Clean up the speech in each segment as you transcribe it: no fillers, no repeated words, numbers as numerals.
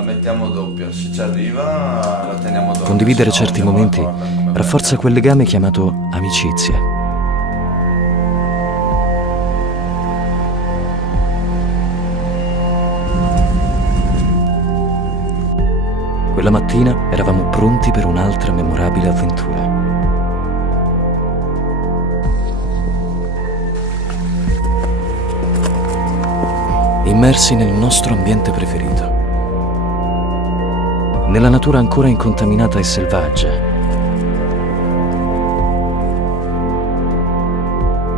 la mettiamo doppia, se ci arriva la teniamo doppia. Condividere se no certi andiamo alla momenti corda, come rafforza prima. quel legame chiamato amicizia. Quella mattina eravamo pronti per un'altra memorabile avventura. Immersi nel nostro ambiente preferito, nella natura ancora incontaminata e selvaggia,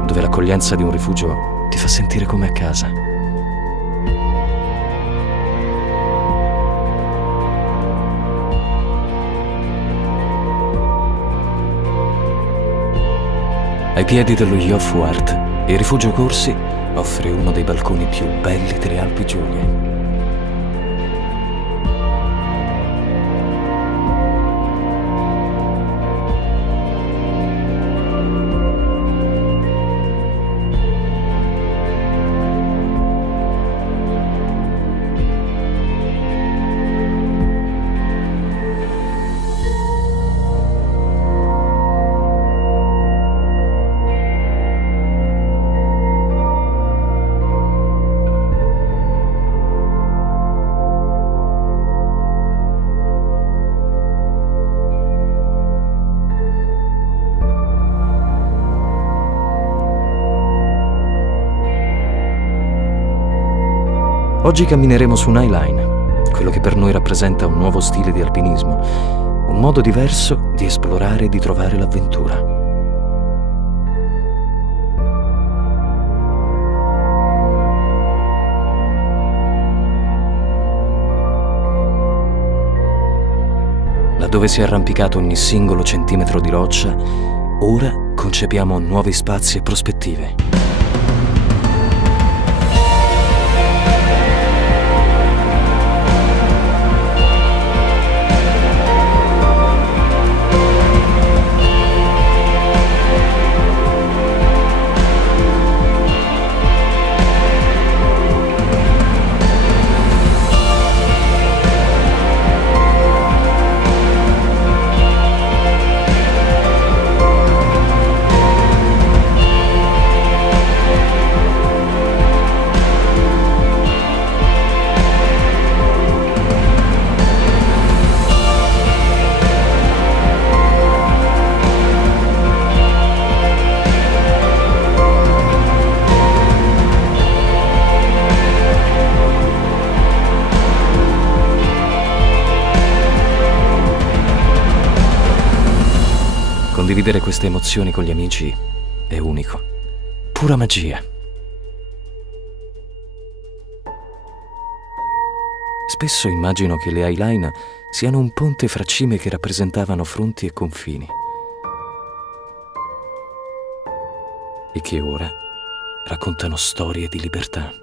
dove l'accoglienza di un rifugio ti fa sentire come a casa. Ai piedi dello Jofuart, il rifugio Corsi offre uno dei balconi più belli delle Alpi Giulie. Oggi cammineremo su un highline, quello che per noi rappresenta un nuovo stile di alpinismo, un modo diverso di esplorare e di trovare l'avventura. Laddove si è arrampicato ogni singolo centimetro di roccia, ora concepiamo nuovi spazi e prospettive. Condividere queste emozioni con gli amici è unico, pura magia. Spesso immagino che le highline siano un ponte fra cime che rappresentavano fronti e confini e che ora raccontano storie di libertà.